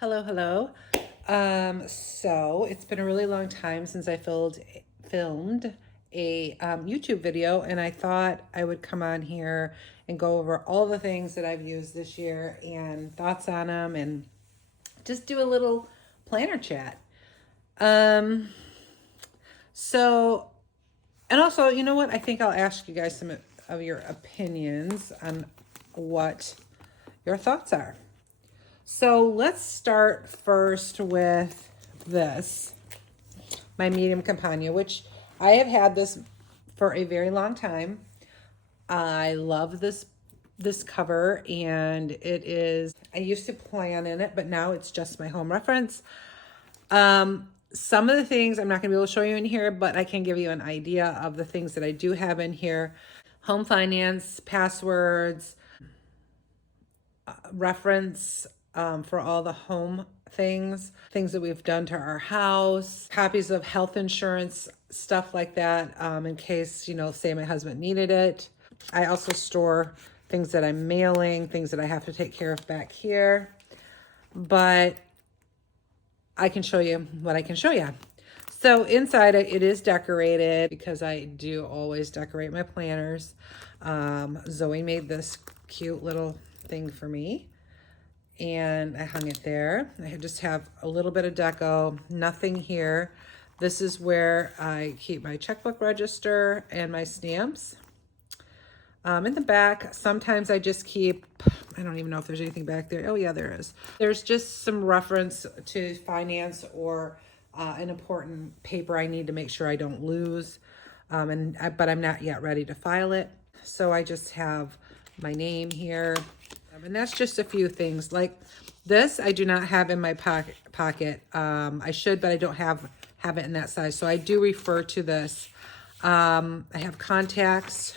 Hello, hello. So it's been a really long time since I filmed a YouTube video, and I thought I would come on here and go over all the things that I've used this year and thoughts on them, and just do a little planner chat. Um, so, and also, you know what? I think I'll ask you guys some of your opinions on what your thoughts are. So let's start first with this, my medium Campagna, which I have had this for a very long time. I love this cover, and I used to plan in it, but now it's just my home reference. Some of the things I'm not going to be able to show you in here, but I can give you an idea of the things that I do have in here. Home finance, passwords, reference for all the home things that we've done to our house, copies of health insurance, stuff like that, in case, say my husband needed it. I also store things that I'm mailing, things that I have to take care of back here. But I can show you what I can show you. So inside it is decorated because I do always decorate my planners. Zoe made this cute little thing for me, and I hung it there. I just have a little bit of deco, nothing here. This is where I keep my checkbook register and my stamps. In the back, sometimes I just keep, I don't even know if there's anything back there. Oh yeah, there is. There's just some reference to finance or an important paper I need to make sure I don't lose. But I'm not yet ready to file it. So I just have my name here. And that's just a few things. Like this, I do not have in my pocket. I should, but I don't have it in that size. So I do refer to this. I have contacts.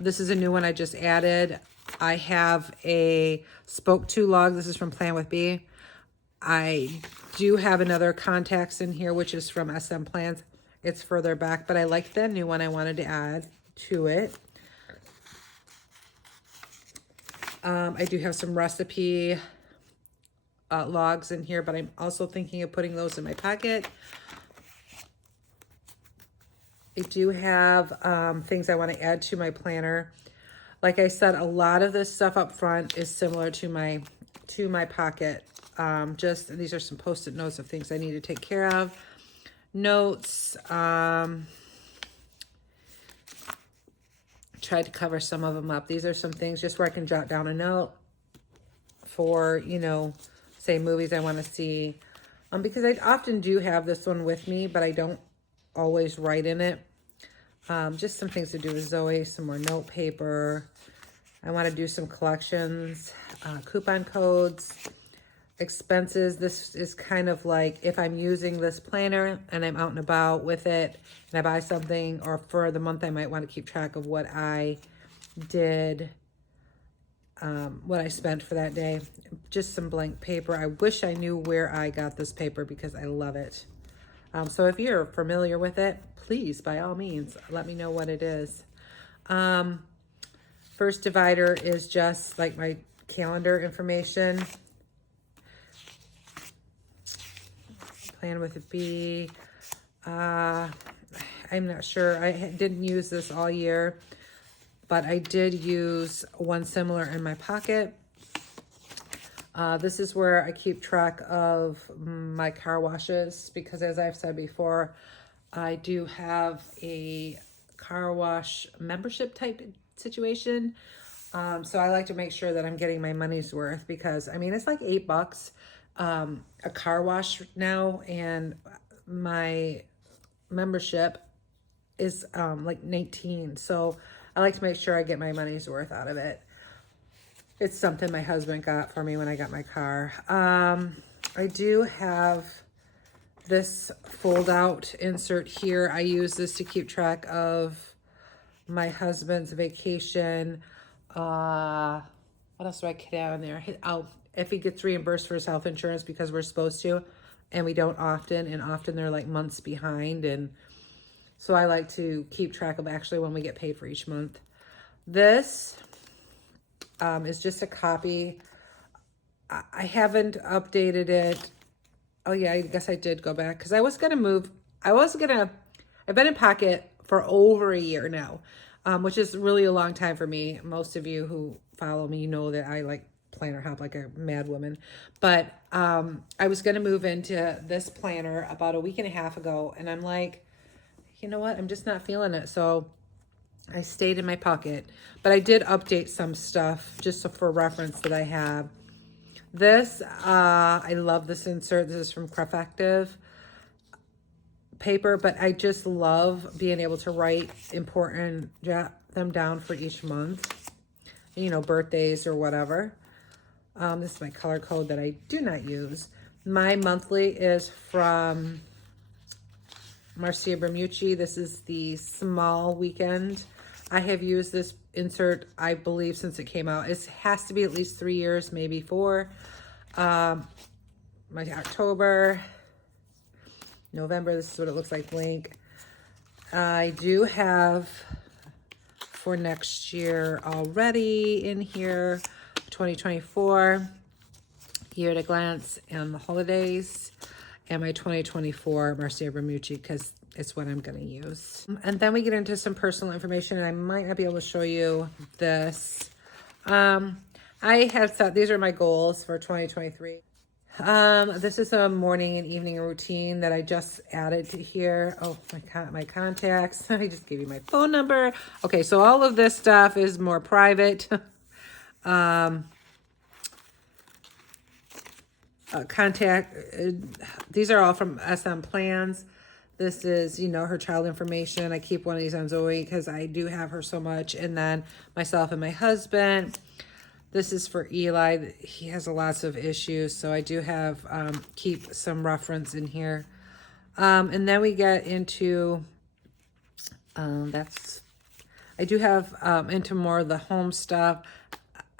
This is a new one I just added. I have a spoke to log. This is from Plan with B. I do have another contacts in here, which is from SM Plans. It's further back, but I like the new one. I wanted to add to it. I do have some recipe logs in here, but I'm also thinking of putting those in my pocket. I do have things I want to add to my planner. Like I said, a lot of this stuff up front is similar to my pocket. Just these are some post-it notes of things I need to take care of. Notes. Tried to cover some of them up. These are some things just where I can jot down a note for, say movies I want to see. Because I often do have this one with me, but I don't always write in it. Just some things to do with Zoe, some more note paper. I want to do some collections, coupon codes, expenses. This is kind of like if I'm using this planner and I'm out and about with it and I buy something, or for the month I might want to keep track of what I did, what I spent for that day. Just some blank paper. I wish I knew where I got this paper because I love it. So if you're familiar with it, please, by all means, let me know what it is. First divider is just like my calendar information. Plan with a B. I'm not sure. I didn't use this all year, but I did use one similar in my pocket. This is where I keep track of my car washes because, as I've said before, I do have a car wash membership type situation. So I like to make sure that I'm getting my money's worth because, I mean, it's like $8 a car wash now, and my membership is like 19. So I like to make sure I get my money's worth out of it. It's something my husband got for me when I got my car. I do have this fold out insert here. I use this to keep track of my husband's vacation. What else do I put down there? If he gets reimbursed for his health insurance, because we're supposed to, and we don't often, and often they're like months behind. And so I like to keep track of actually when we get paid for each month. This is just a copy. I haven't updated it. Oh yeah, I guess I did go back because I was gonna move. I've been in Pocket for over a year now, which is really a long time for me. Most of you who follow me know that I like planner hop like a mad woman. But I was gonna move into this planner about a week and a half ago, and I'm like, you know what? I'm just not feeling it. So I stayed in my Pocket, but I did update some stuff just so for reference that I have. This, I love this insert. This is from Crefective paper, but I just love being able to write important, jot them down for each month, you know, birthdays or whatever. This is my color code that I do not use. My monthly is from Marcia Bermucci. This is the small weekend. I have used this insert, I believe, since it came out. It has to be at least 3 years, maybe 4. My October, November, this is what it looks like blank. I do have for next year already in here, 2024, year at a glance, and the holidays, and my 2024 Marcia Bermucci, because it's what I'm going to use. And then we get into some personal information, and I might not be able to show you this. I have set, these are my goals for 2023. This is a morning and evening routine that I just added to here. Oh, my contacts. I just gave you my phone number. Okay, so all of this stuff is more private. These are all from SM Plans. This is, you know, her child information. I keep one of these on Zoe because I do have her so much. And then myself and my husband. This is for Eli. He has lots of issues, so I do have keep some reference in here. And then we get into I do have into more of the home stuff.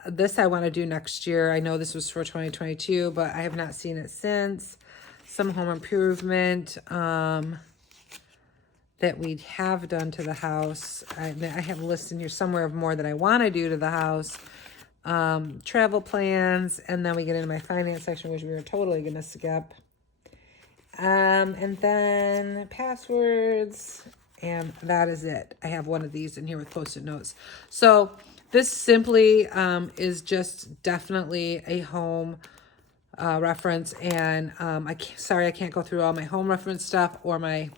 This I want to do next year. I know this was for 2022, but I have not seen it since. Some home improvement that we have done to the house. I have a list in here somewhere of more that I want to do to the house. Travel plans, and then we get into my finance section, which we were totally going to skip. And then passwords, and that is it. I have one of these in here with Post-it notes. So this simply is just definitely a home reference, and sorry I can't go through all my home reference stuff or my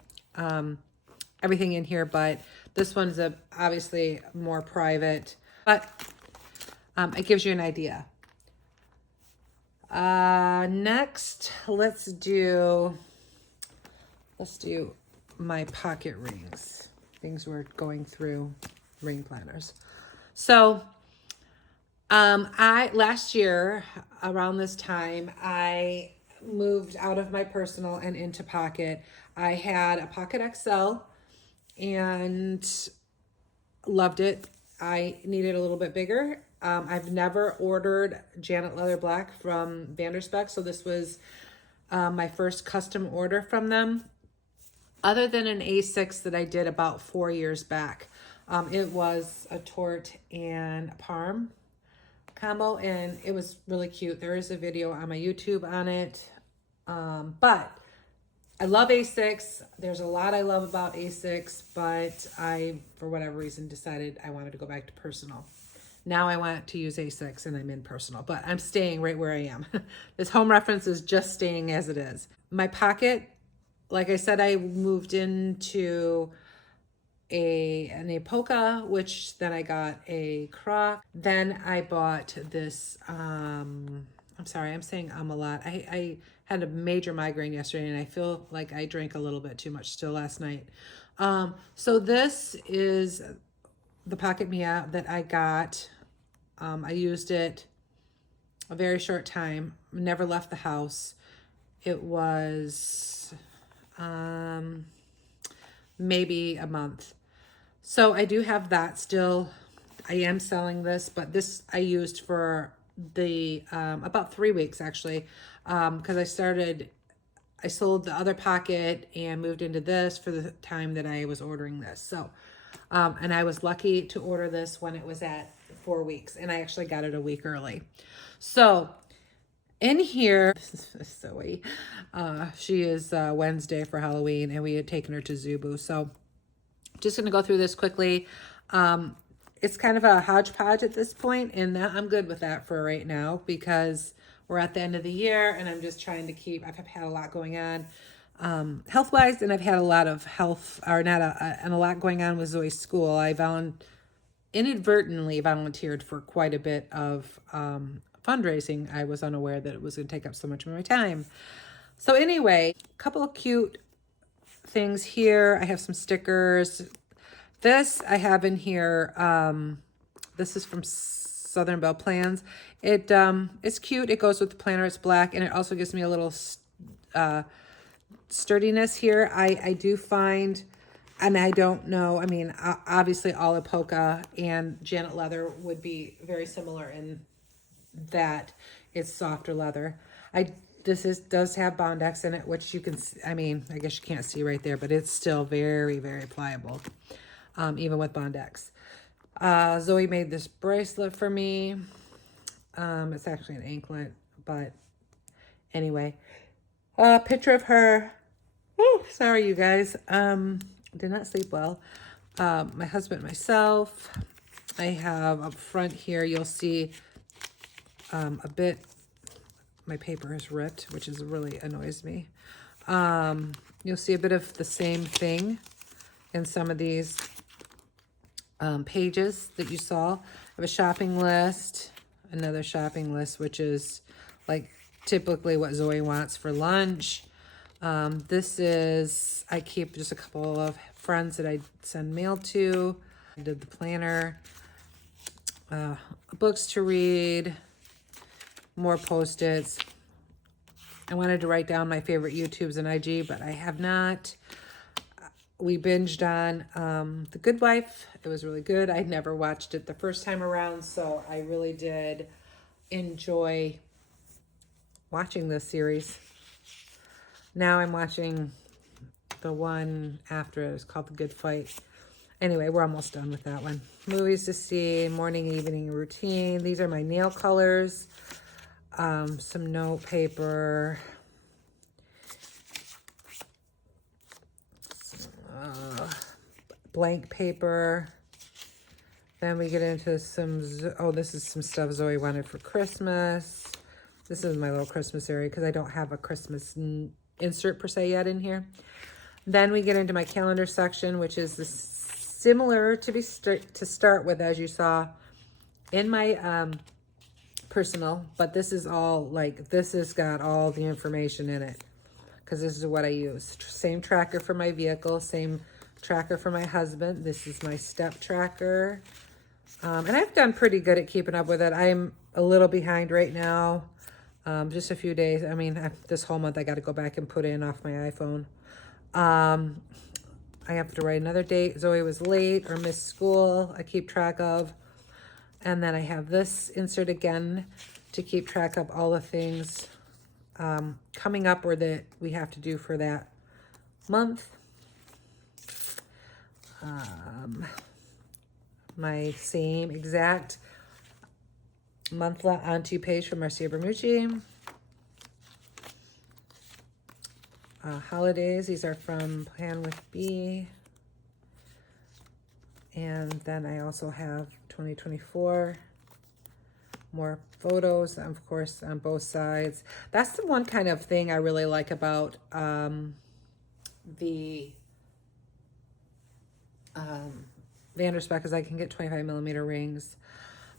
everything in here, but this one's obviously more private, but it gives you an idea. Next, let's do my pocket rings. Things we're going through, ring planners. So, last year around this time, I moved out of my personal and into Pocket. I had a Pocket XL and loved it. I needed a little bit bigger. I've never ordered Janet Leather Black from Vanderspeck, so this was my first custom order from them, other than an A6 that I did about 4 years back. It was a tort and a parm combo, and it was really cute. There is a video on my YouTube on it, but I love A6. There's a lot I love about A6, but I, for whatever reason, decided I wanted to go back to personal. Now I want to use A6 and I'm in personal, but I'm staying right where I am. This home reference is just staying as it is. My Pocket, like I said, I moved into an Apoca, which then I got a Croc. Then I bought this, I'm sorry, I'm saying a lot. I had a major migraine yesterday and I feel like I drank a little bit too much still last night. So this is the Pocket Mia that I got. I used it a very short time, never left the house. It was maybe a month. So I do have that still. I am selling this, but this I used for the about 3 weeks actually, because I sold the other Pocket and moved into this for the time that I was ordering this. So and I was lucky to order this when it was at 4 weeks, and I actually got it a week early. So In here, this is Zoe. She is Wednesday for Halloween, and we had taken her to Zubu. So just going to go through this quickly. It's kind of a hodgepodge at this point, and I'm good with that for right now because we're at the end of the year, and I'm just trying to keep, I've had a lot going on health-wise, and I've had a lot of health, or not and a lot going on with Zoe's school. I inadvertently volunteered for quite a bit of fundraising. I was unaware that it was going to take up so much of my time. So anyway, a couple of cute things here. I have some stickers. This I have in here. This is from Southern Belle Plans. It's cute. It goes with the planner. It's black, and it also gives me a little sturdiness here. I do find, and I don't know, I mean, obviously Alla Polka and Janet Leather would be very similar in that it's softer leather. Does have Bondex in it, which you can, I mean, I guess you can't see right there, but it's still very, very pliable, even with Bondex. Zoe made this bracelet for me. It's actually an anklet, but anyway, picture of her. Oh, sorry, you guys. Did not sleep well. My husband, myself. I have up front here, you'll see a bit, my paper is ripped, which is really annoys me. You'll see a bit of the same thing in some of these pages that you saw. I have a shopping list, another shopping list, which is like typically what Zoe wants for lunch. This is, I keep just a couple of friends that I send mail to. I did the planner, books to read, more Post-its. I wanted to write down my favorite YouTubes and IG, but I have not. We binged on The Good Wife. It was really good. I never watched it the first time around, so I really did enjoy watching this series. Now I'm watching the one after it. It's called The Good Fight. Anyway, we're almost done with that one. Movies to see, morning, evening routine. These are my nail colors. Some note paper. Blank paper. Then we get into some, this is some stuff Zoe wanted for Christmas. This is my little Christmas area because I don't have a Christmas insert per se yet in here. Then we get into my calendar section, which is similar to start with, as you saw in my personal, but this is all like, this has got all the information in it because this is what I use. Same tracker for my vehicle, same tracker for my husband. This is my step tracker. And I've done pretty good at keeping up with it. I'm a little behind right now. Just a few days. I mean, this whole month I got to go back and put in off my iPhone. I have to write another date. Zoe was late or missed school. I keep track of. And then I have this insert again to keep track of all the things coming up or that we have to do for that month. My same exact monthly onto page from Marcia Bermucci. Holidays, these are from Plan with B. And then I also have 2024. More photos, of course, on both sides. That's the one kind of thing I really like about the Vanderspec is I can get 25 millimeter rings.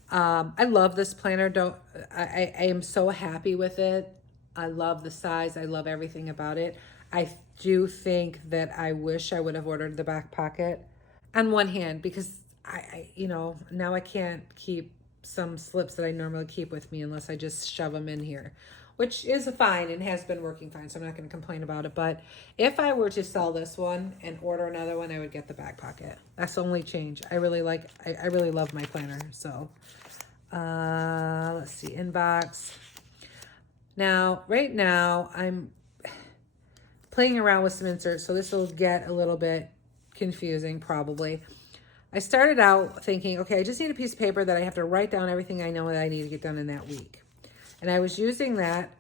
I love this planner. I am so happy with it. I love the size. I love everything about it. I do think that I wish I would have ordered the back pocket on one hand because I now I can't keep some slips that I normally keep with me unless I just shove them in here, which is fine and has been working fine, so I'm not going to complain about it. But if I were to sell this one and order another one, I would get the back pocket. That's the only change. I really love my planner. So let's see, inbox. Now, right now, I'm playing around with some inserts, so this will get a little bit confusing probably. I started out thinking, okay, I just need a piece of paper that I have to write down everything I know that I need to get done in that week. And I was using that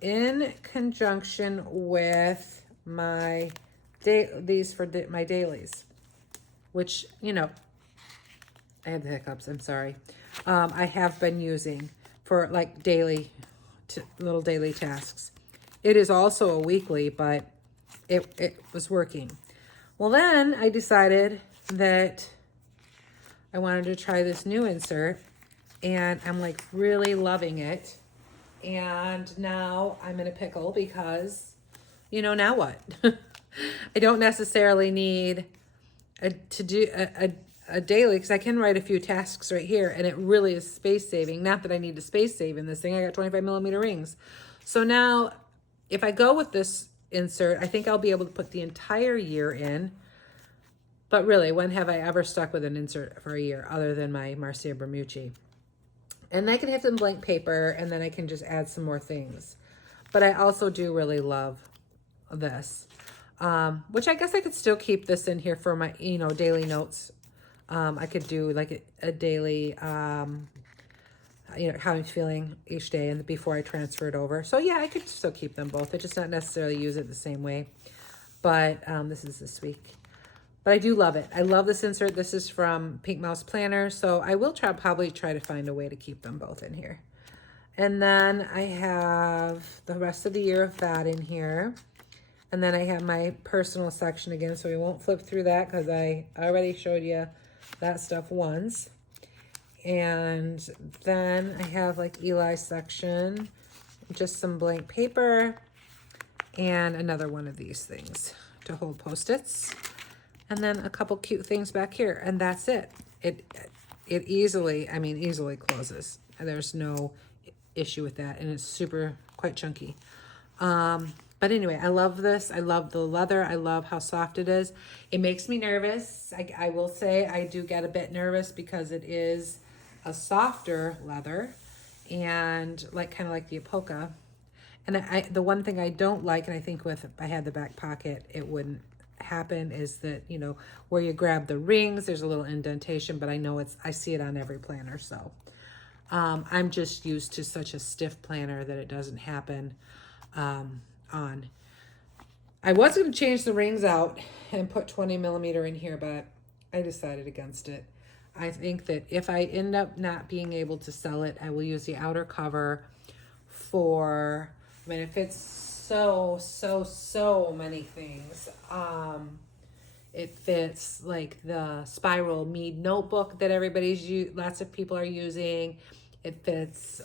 in conjunction with my these for my dailies, which, you know, I had the hiccups, I'm sorry. I have been using for like daily, little daily tasks. It is also a weekly, but it was working. Well, then I decided that I wanted to try this new insert, and I'm like really loving it. And now I'm in a pickle because, you know, now what? I don't necessarily need to do a daily, because I can write a few tasks right here, and it really is space saving. Not that I need to space save in this thing. I got 25 millimeter rings. So now if I go with this insert, I think I'll be able to put the entire year in. But really, when have I ever stuck with an insert for a year other than my Marcia Bermucci? And I can have some blank paper, and then I can just add some more things. But I also do really love this, which I guess I could still keep this in here for my, you know, daily notes. I could do like a daily, you know, how I'm feeling each day and before I transfer it over. So yeah, I could still keep them both. I just not necessarily use it the same way. But this is this week. But I do love it. I love this insert. This is from Pink Mouse Planner. So I will probably try to find a way to keep them both in here. And then I have the rest of the year of that in here. And then I have my personal section again. So we won't flip through that because I already showed you that stuff once. And then I have like Eli's section, just some blank paper, and another one of these things to hold Post-its. And then a couple cute things back here, and that's it. It easily, I mean, easily closes. There's no issue with that, and it's quite chunky. But anyway, I love this. I love the leather. I love how soft it is. It makes me nervous. I will say I do get a bit nervous because it is a softer leather, and like kind of like the Apoca. And the one thing I don't like, and I think if I had the back pocket, it wouldn't happen, is that, you know, where you grab the rings, there's a little indentation, but I know I see it on every planner. So I'm just used to such a stiff planner that it doesn't happen on. I was going to change the rings out and put 20 millimeter in here, but I decided against it. I think that if I end up not being able to sell it, I will use the outer cover for, I mean, it fits so many things. It fits like the spiral Mead notebook that lots of people are using. It fits,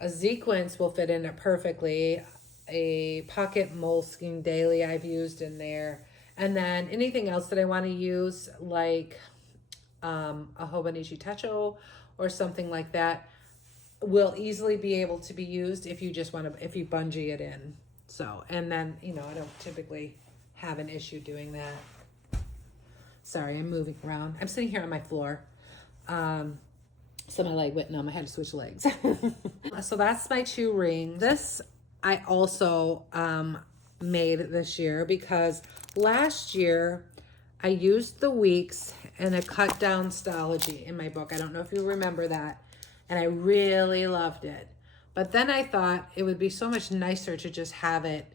a sequence will fit in it perfectly. A pocket Moleskine daily I've used in there. And then anything else that I want to use, like a Hobonichi Techo or something like that, will easily be able to be used if you just want to, if you bungee it in. So, and then, you know, I don't typically have an issue doing that. Sorry, I'm moving around. I'm sitting here on my floor. So my leg went numb. I had to switch legs. So that's my 2 rings. This I also made this year because last year I used the weeks and a cut down Stalogy in my book. I don't know if you remember that. And I really loved it. But then I thought it would be so much nicer to just have it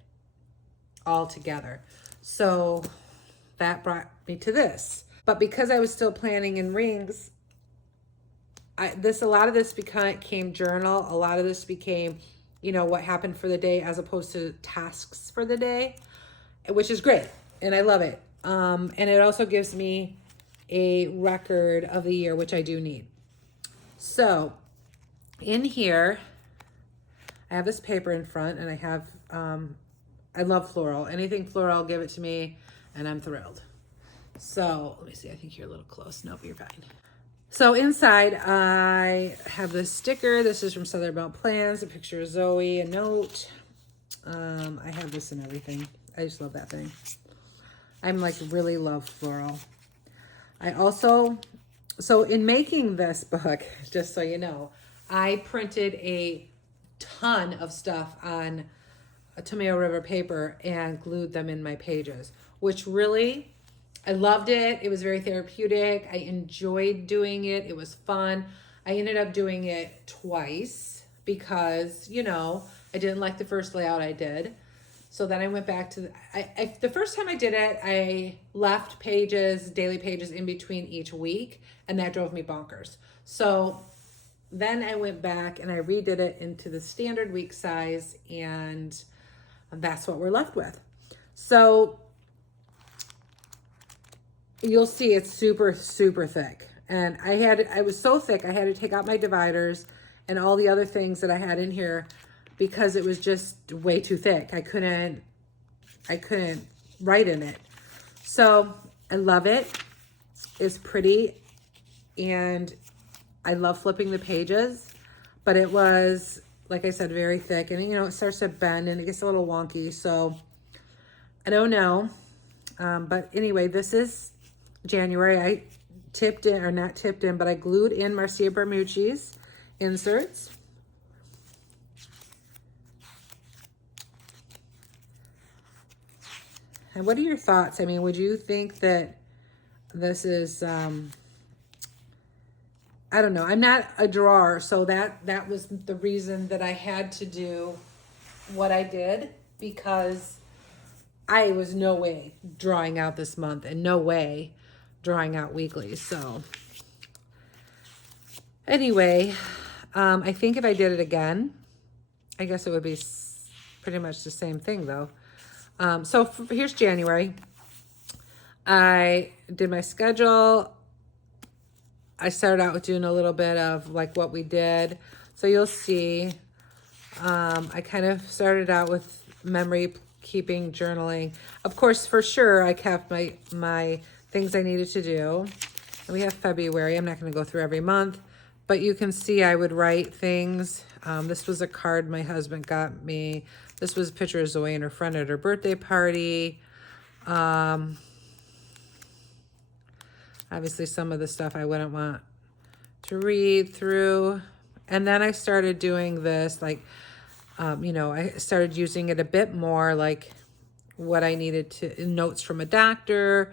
all together. So that brought me to this. But because I was still planning in rings, a lot of this became journal. A lot of this became, you know, what happened for the day as opposed to tasks for the day, which is great. And I love it. And it also gives me a record of the year, which I do need. So in here, I have this paper in front, and I have, I love floral. Anything floral, give it to me, and I'm thrilled. So let me see, I think you're a little close. Nope, you're fine. So inside, I have this sticker. This is from Southern Belt Plans, a picture of Zoe, a note. I have this and everything. I just love that thing. I'm like really love floral. I also, so in making this book, just so you know, I printed a ton of stuff on a Tomeo River paper and glued them in my pages, which really, I loved it. It was very therapeutic. I enjoyed doing it. It was fun. I ended up doing it twice because, you know, I didn't like the first layout I did. So then I went back to, the first time I did it, I left pages, daily pages in between each week, and that drove me bonkers. So then I went back and I redid it into the standard week size, and that's what we're left with. So you'll see it's super, super thick. And I was so thick, I had to take out my dividers and all the other things that I had in here because it was just way too thick. I couldn't write in it. So I love it. It's pretty, and I love flipping the pages, but it was, like I said, very thick, and you know, it starts to bend and it gets a little wonky. So I don't know. But anyway, this is January. I tipped in, or not tipped in, but I glued in Marcia Bermucci's inserts. And what are your thoughts? I mean, would you think that this is, I don't know. I'm not a drawer, so that was the reason that I had to do what I did, because I was no way drawing out this month and no way drawing out weekly. So anyway, I think if I did it again, I guess it would be pretty much the same thing though. So here's January. I did my schedule. I started out with doing a little bit of like what we did. So you'll see, I kind of started out with memory keeping, journaling. Of course, for sure, I kept my things I needed to do. And we have February. I'm not going to go through every month, but you can see I would write things. This was a card my husband got me. This was a picture of Zoe and her friend at her birthday party. Obviously, some of the stuff I wouldn't want to read through. And then I started doing this, like, you know, I started using it a bit more, like what I needed to, notes from a doctor,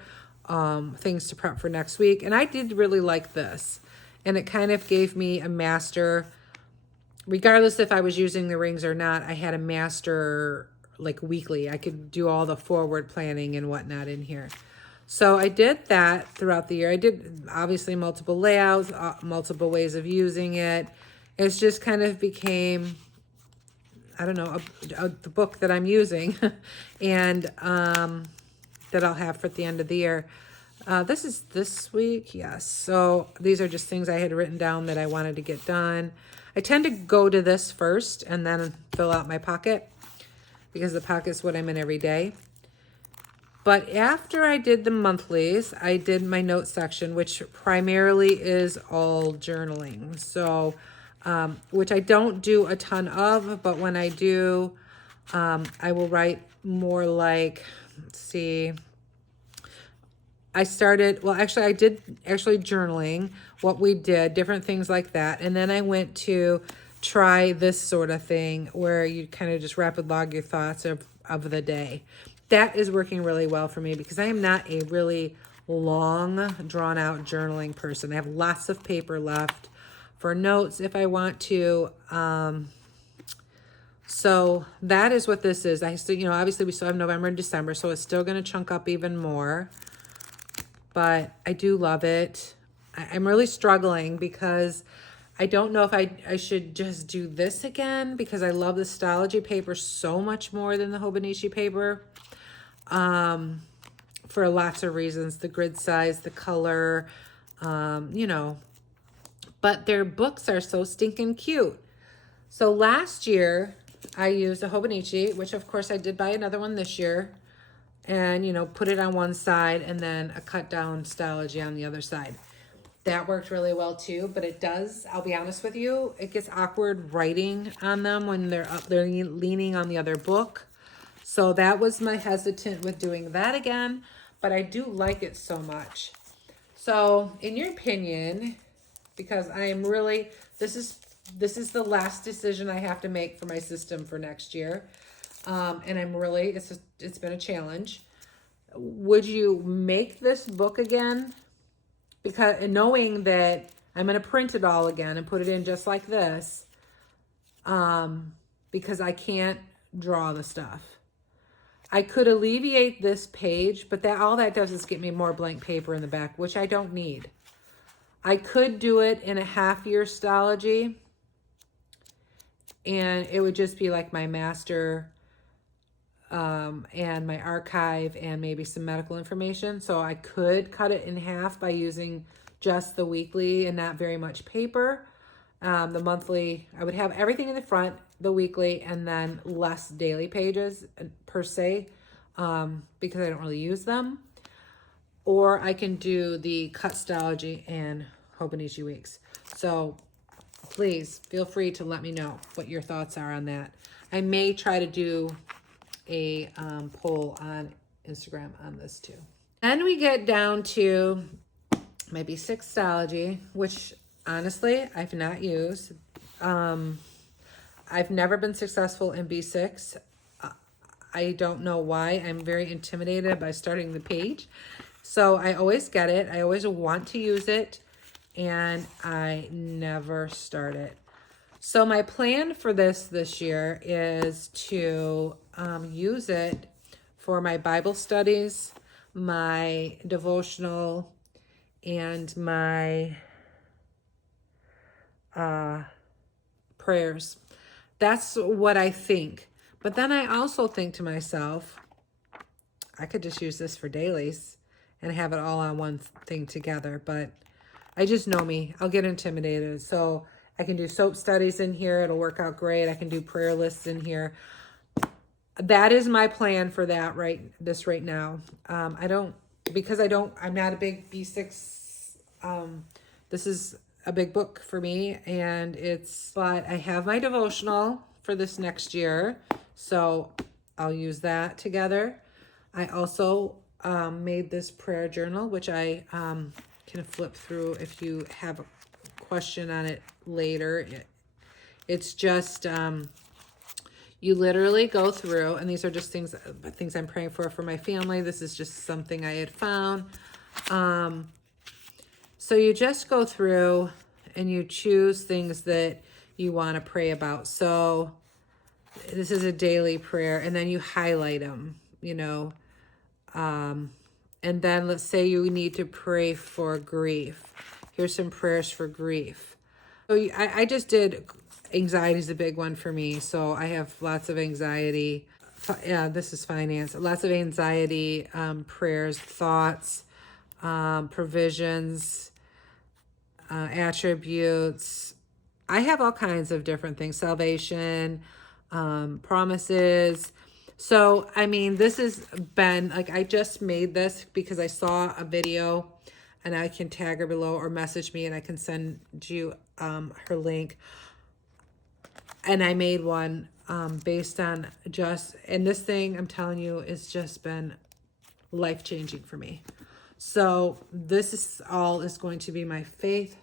things to prep for next week. And I did really like this. And it kind of gave me a master, regardless if I was using the rings or not, I had a master like weekly. I could do all the forward planning and whatnot in here. So I did that throughout the year. I did obviously multiple layouts, multiple ways of using it. It's just kind of became, I don't know, the book that I'm using and that I'll have for the end of the year. This is this week, yes. So these are just things I had written down that I wanted to get done. I tend to go to this first and then fill out my pocket, because the pocket's what I'm in every day. But after I did the monthlies, I did my note section, which primarily is all journaling. So, which I don't do a ton of, but when I do, I will write more like, let's see, I started, well, actually, I did journaling, what we did, different things like that. And then I went to try this sort of thing where you kind of just rapid log your thoughts of the day. That is working really well for me because I am not a really long, drawn out journaling person. I have lots of paper left for notes if I want to. So that is what this is. I still, you know, obviously we still have November and December, so it's still going to chunk up even more. But I do love it. I'm really struggling because I don't know if I should just do this again, because I love the Stalogy paper so much more than the Hobonichi paper. For lots of reasons, the grid size, the color, you know, but their books are so stinking cute. So last year I used a Hobonichi, which of course I did buy another one this year, and, you know, put it on one side and then a cut down Stalogy on the other side. That worked really well too, but it does, I'll be honest with you, it gets awkward writing on them when they're leaning on the other book. So that was my hesitant with doing that again, but I do like it so much. So in your opinion, because I am really, this is the last decision I have to make for my system for next year. And I'm really, it's been a challenge. Would you make this book again? Because knowing that I'm going to print it all again and put it in just like this, because I can't draw the stuff. I could alleviate this page, but all that does is get me more blank paper in the back, which I don't need. I could do it in a half-year Stalogy, and it would just be like my master and my archive and maybe some medical information. So I could cut it in half by using just the weekly and not very much paper. The monthly, I would have everything in the front, the weekly, and then less daily pages per se, because I don't really use them. Or I can do the cut Stalogy and Hobonichi Weeks. So please feel free to let me know what your thoughts are on that. I may try to do a poll on Instagram on this too. And we get down to my B6 Stalogy, which honestly I've not used. I've never been successful in B6. I don't know why. I'm very intimidated by starting the page. So I always get it. I always want to use it, and I never start it. So my plan for this year is to use it for my Bible studies, my devotional, and my prayers. That's what I think. But then I also think to myself, I could just use this for dailies and have it all on one thing together. But I just know me. I'll get intimidated. So I can do soap studies in here. It'll work out great. I can do prayer lists in here. That is my plan for that right now. I'm not a big B6. This is a big book for me, but I have my devotional for this next year. So I'll use that together. I also made this prayer journal, which I can flip through if you have a question on it later. It's just, you literally go through, and these are just things I'm praying for my family. This is just something I had found. So you just go through and you choose things that you want to pray about. So this is a daily prayer, and then you highlight them, and then let's say you need to pray for grief. Here's some prayers for grief. So I just did, anxiety is a big one for me. So I have lots of anxiety. Yeah, this is finance. Lots of anxiety, prayers, thoughts, provisions, attributes. I have all kinds of different things. Salvation, promises. So, I mean, this has been, like, I just made this because I saw a video, and I can tag her below or message me and I can send you her link. And I made one based on and this thing, I'm telling you, it's just been life-changing for me. So this is going to be my faith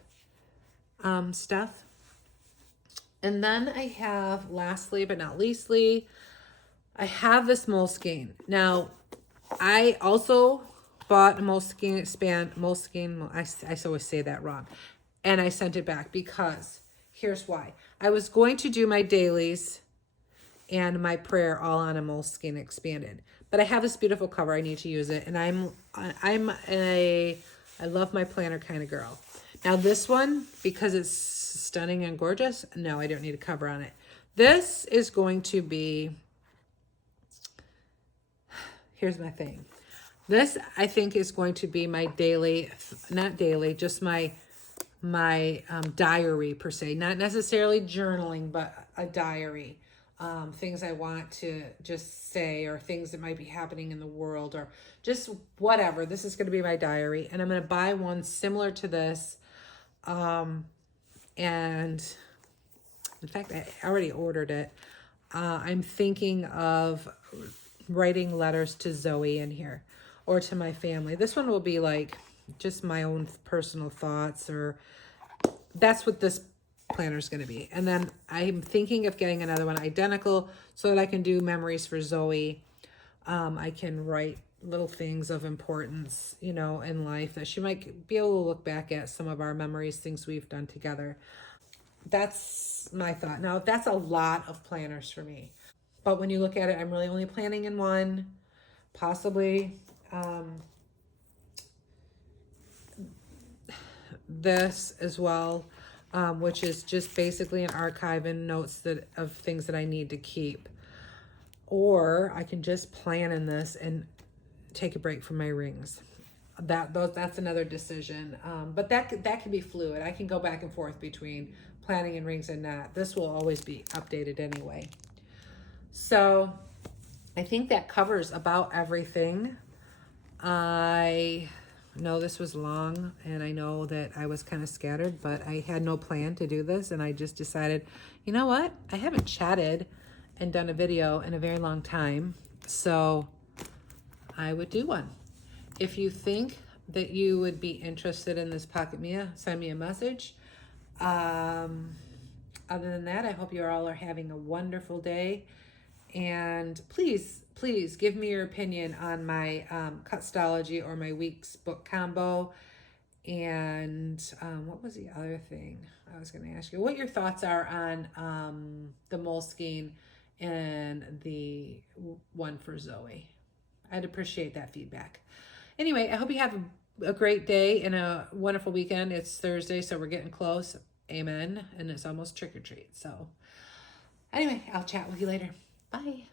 stuff. And then I have, lastly but not leastly, I have this Moleskine. Now, I also bought a Moleskine I always say that wrong. And I sent it back because, here's why. I was going to do my dailies and my prayer all on a Moleskine expanded. But I have this beautiful cover. I need to use it. And I love my planner kind of girl. Now this one, because it's stunning and gorgeous, no, I don't need a cover on it. This is going to be, here's my thing. This, I think, is going to be my daily, not daily, just my diary per se. Not necessarily journaling, but a diary. Things I want to just say, or things that might be happening in the world, or just whatever. This is going to be my diary. And I'm going to buy one similar to this. And in fact, I already ordered it. I'm thinking of writing letters to Zoe in here, or to my family. This one will be like just my own personal thoughts, or that's what this planner is going to be. And then I'm thinking of getting another one identical so that I can do memories for Zoe. I can write little things of importance, in life that she might be able to look back at, some of our memories, things we've done together. that's my thought. Now, that's a lot of planners for me. But when you look at it, I'm really only planning in one, possibly this as well, which is just basically an archive and notes that of things that I need to keep. Or I can just plan in this and take a break from my rings. That's another decision. But that can be fluid. I can go back and forth between planning and rings and not. This will always be updated anyway. So I think that covers about everything. I know this was long, and I know that I was kind of scattered, but I had no plan to do this, and I just decided, you know what? I haven't chatted and done a video in a very long time, so I would do one. If you think that you would be interested in this Pocket Mia, send me a message. Other than that, I hope you all are having a wonderful day. And please give me your opinion on my Cutstology or my Weeks book combo. And what was the other thing I was going to ask you? What your thoughts are on the Moleskine and the one for Zoe. I'd appreciate that feedback. Anyway, I hope you have a great day and a wonderful weekend. It's Thursday, so we're getting close. Amen. And it's almost trick or treat. So anyway, I'll chat with you later. Bye.